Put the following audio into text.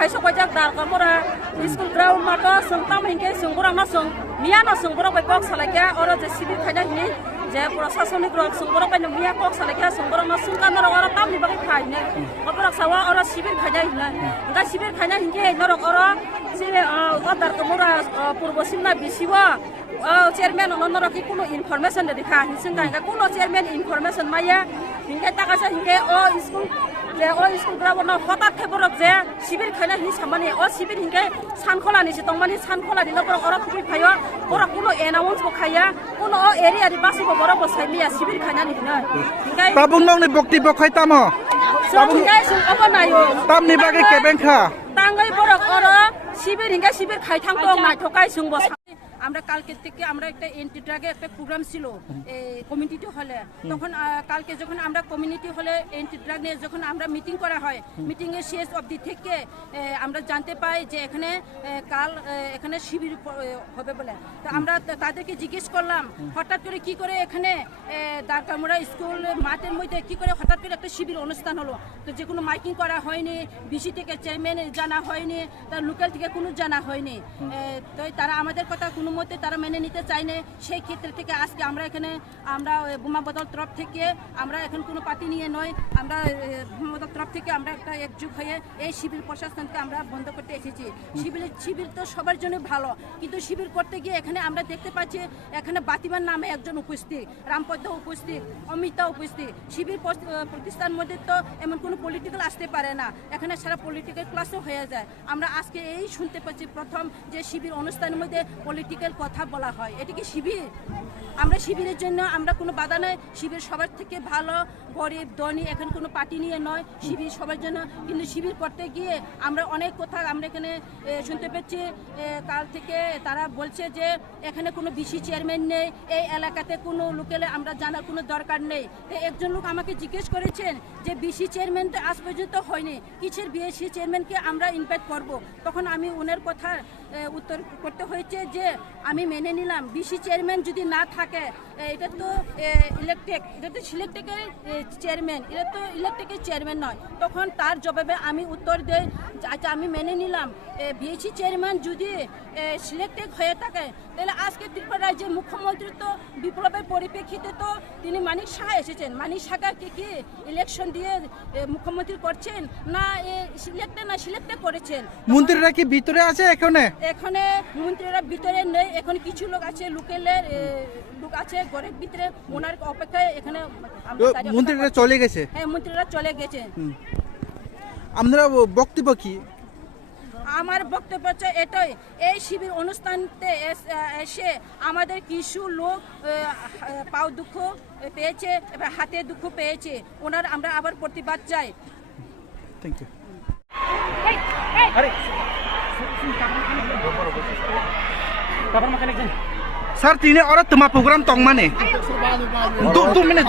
kaisa kojak dar kamora school ground mato sungtam hingke sungborang na sung miya na sungborang bai kok salakya oro je sibir khaina hini je prashasonik rok sungborang bai miya kok salakya sungborang na sungkan rok oro tamni bagi khaine oborak sawa oro sibir khaina hina nga sibir khaina hingke norok oro si dar kamora purbo simna bisiwa chairman onoro ki kuno information de dikha hisinga nga kuno chairman information maya hingke takasa hingke school যে school ground হঠাৎ খেবরক যে শিবির খাইনা হি সামানি শিবির হিংকে সানখলানি সে তংমানি সানখলানি নকর or ফুই খাইয়া ওরা কোনো announce বখাইয়া কোনো এরিয়ারি বাসিব বড় বসাইলিয়া শিবির খাইনানি হিনা হিংকে তাবুং নংনি বক্তব্য খাইতাম হিংকে সুং অবনায়ো তামনি বাগে কেবেংখা তাঙ্গাই বড়ক অর শিবির হিংকে শিবির খাইথাং দং নাইথকাই সুংব আমরা কালকে থেকে আমরা একটা এন্টি ড্রাগে একটা প্রোগ্রাম ছিল কমিউনিটি হলে তখন কালকে যখন আমরা কমিউনিটি হলে এন্টি ড্রাগ নিয়ে যখন আমরা মিটিং করা হয় মিটিং এর শেষ অবধি থেকে আমরা জানতে পাই যে এখানে কাল এখানে শিবির হবে বলে তো আমরা তাদেরকে জিজ্ঞেস করলাম হঠাৎ করে কি করে এখানে দারকামুড়া স্কুল মাঠের মধ্যে কি করে হঠাৎ করে একটা শিবির অনুষ্ঠান হলো তো যে কোনো মাইকিং করা হয়নি বিসি থেকে চেয়ারম্যান জানা হয়নি তার লোকাল থেকে কোনো জানা হয়নি তো তারা আমাদের কথা কোনো মতে তারা মেনে নিতে চায়নি সেই ক্ষেত্রে থেকে আজকে আমরা এখানে আমরা বোমা বদল তরফ থেকে আমরা এখন কোনো পার্টি নিয়ে নয় আমরা বোমা বদল তরফ থেকে আমরা একটা একযুগ হয়ে এই শিবির প্রশাসনকে আমরা বন্ধ করতে এসেছি শিবির তো সবার জন্য ভালো কিন্তু শিবির করতে গিয়ে এখানে আমরা দেখতে পাচ্ছি এখানে বাতিমান নামে একজন উপস্থিত রামপদ্ম উপস্থিত অমিতা উপস্থিত শিবির প্রতিষ্ঠান মধ্যে তো এমন কোনো পলিটিক্যাল আসতে পারে না এখানে সারা পলিটিক্যাল ক্লাসও হয়ে যায় আমরা আজকে এই শুনতে পাচ্ছি প্রথম যে শিবির অনুষ্ঠানের মধ্যে পলিটিক্যাল কথা বলা হয় এটা কি শিবির আমরা শিবিরের জন্য আমরা কোনো বাধা নাই শিবির সবার থেকে ভালো গরিব ধনী এখন কোনো পার্টি নিয়ে নয় শিবির সবার জন্য কিন্তু শিবির করতে গিয়ে আমরা অনেক কথা আমরা এখানে শুনতে পাচ্ছি কাল থেকে তারা বলছে যে এখানে কোনো বিসি চেয়ারম্যান নেই এই এলাকাতে কোনো লোকেলে আমরা জানার কোনো দরকার নেই একজন লোক আমাকে জিজ্ঞেস করেছেন যে বিসি চেয়ারম্যান তো আজ পর্যন্ত হয়নি কিসের বিএসসি চেয়ারম্যানকে আমরা ইনভাইট করব তখন আমি ওনার কথা উত্তর করতে হয়েছে যে আমি মেনে নিলাম বিসি চেয়ারম্যান যদি না থাকে এটা তো ইলেকটেড এটা তো সিলেক্টেডের চেয়ারম্যান এটা তো ইলেকটেডের চেয়ারম্যান নয় তখন তার জবাবে আমি উত্তর দেই আচ্ছা আমি মেনে নিলাম বিএসসি চেয়ারম্যান যদি সিলেক্টেড হয়ে থাকে তাহলে আজকে ত্রিপুরা রাজ্যের মুখ্যমন্ত্রী তো বিপ্লবের পরিপ্রেক্ষিতে তো তিনি মানিক সাহা এসেছেন মানিক সাহাকে কি ইলেকশন দিয়ে মুখ্যমন্ত্রী করছেন না সিলেক্টেড করেছেন মন্ত্রীরা কি ভিতরে আছে এখানে মন্ত্রীরা ভিতরে নেই এখন কিছু লোক আছে লোকেলের লোক আছে ঘরের ভিতরে ওনার অপেক্ষায় এখানে মন্ত্রীরা চলে গেছে হ্যাঁ মন্ত্রীরা চলে গেছে আপনারা বক্তব্য কি আমার বক্তব্য হচ্ছে এটাই এই শিবির অনুষ্ঠানতে এসে আমাদের কিছু লোক পাও দুঃখ পেয়েছে এবার হাতে দুঃখ পেয়েছে ওনার আমরা আবার প্রতিবাদ চাই thank you Sir, tini orang tema program tong mana? 2 minit.